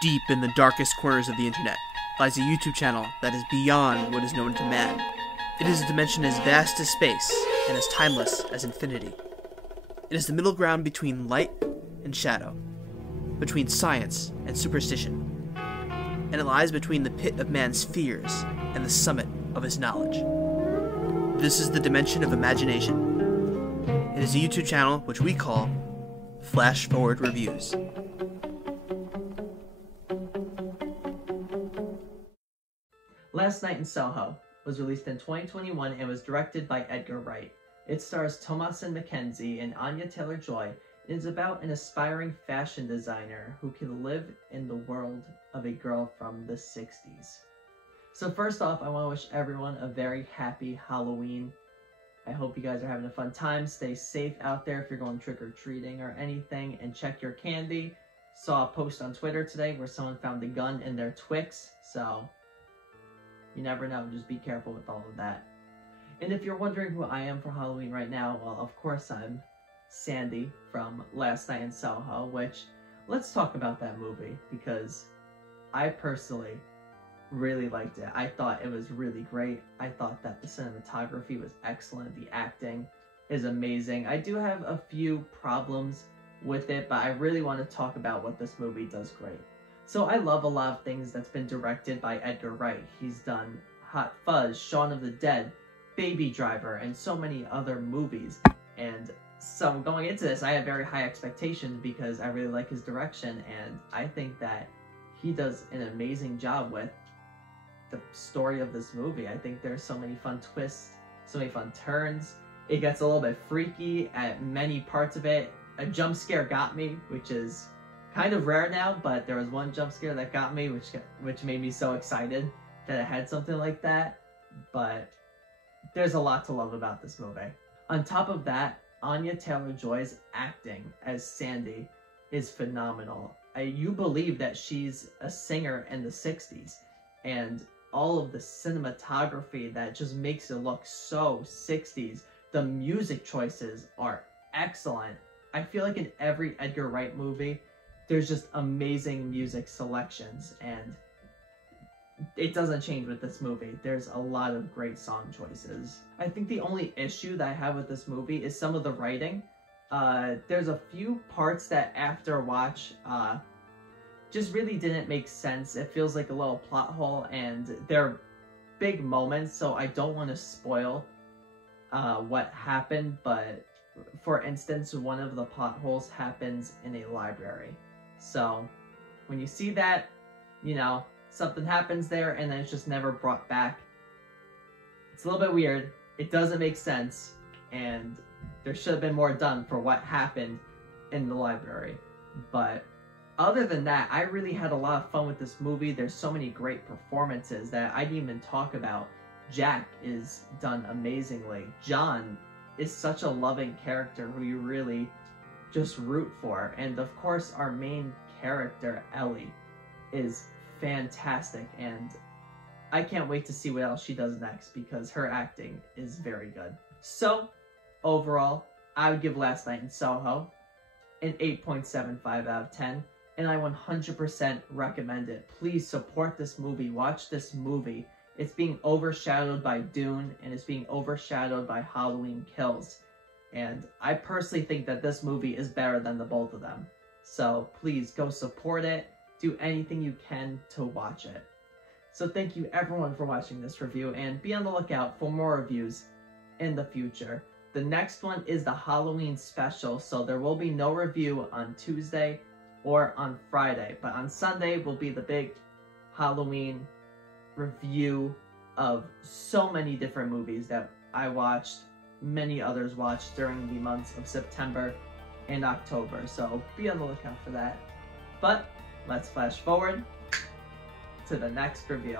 Deep in the darkest corners of the internet lies a YouTube channel that is beyond what is known to man. It is a dimension as vast as space and as timeless as infinity. It is the middle ground between light and shadow, between science and superstition, and it lies between the pit of man's fears and the summit of his knowledge. This is the dimension of imagination. It is a YouTube channel which we call Flash Forward Reviews. Last Night in Soho was released in 2021 and was directed by Edgar Wright. It stars Thomasin, Mckenzie, and Anya Taylor-Joy, and is about an aspiring fashion designer who can live in the world of a girl from the 60s. So first off, I want to wish everyone a very happy Halloween. I hope you guys are having a fun time. Stay safe out there if you're going trick-or-treating or anything, and check your candy. Saw a post on Twitter today where someone found a gun in their Twix, so you never know, just be careful with all of that. And if you're wondering who I am for Halloween right now, well, of course I'm Sandy from Last Night in Soho, which, let's talk about that movie, because I personally really liked it. I thought it was really great. I thought that the cinematography was excellent. The acting is amazing. I do have a few problems with it, but I really want to talk about what this movie does great. So I love a lot of things that's been directed by Edgar Wright. He's done Hot Fuzz, Shaun of the Dead, Baby Driver, and so many other movies. And so going into this, I have very high expectations because I really like his direction, and I think that he does an amazing job with the story of this movie. I think there's so many fun twists, so many fun turns. It gets a little bit freaky at many parts of it. A jump scare got me, which is kind of rare now, but there was one jump scare that got me, which made me so excited that it had something like that. But there's a lot to love about this movie. On top of that, Anya Taylor-Joy's acting as Sandy is phenomenal. You believe that she's a singer in the 60s, and all of the cinematography that just makes it look so 60s. The music choices are excellent. I feel like in every Edgar Wright movie, there's just amazing music selections, and it doesn't change with this movie. There's a lot of great song choices. I think the only issue that I have with this movie is some of the writing. There's a few parts that after watch just really didn't make sense. It feels like a little plot hole, and they're big moments, so I don't want to spoil what happened, but for instance, one of the plot holes happens in a library. So when you see that, you know, something happens there and then it's just never brought back. It's a little bit weird. It doesn't make sense, and there should have been more done for what happened in the library. But other than that, I really had a lot of fun with this movie. There's so many great performances that I didn't even talk about. Jack is done amazingly. John is such a loving character who you really just root for. And of course, our main character, Ellie, is fantastic, and I can't wait to see what else she does next because her acting is very good. So, overall, I would give Last Night in Soho an 8.75 out of 10, and I 100% recommend it. Please support this movie. Watch this movie. It's being overshadowed by Dune, and it's being overshadowed by Halloween Kills. And I personally think that this movie is better than the both of them. So please go support it. Do anything you can to watch it. So thank you everyone for watching this review, and be on the lookout for more reviews in the future. The next one is the Halloween special, so there will be no review on Tuesday or on Friday. But on Sunday will be the big Halloween review of so many different movies that I watched, many others watched during the months of September and October, so be on the lookout for that. But let's flash forward to the next review.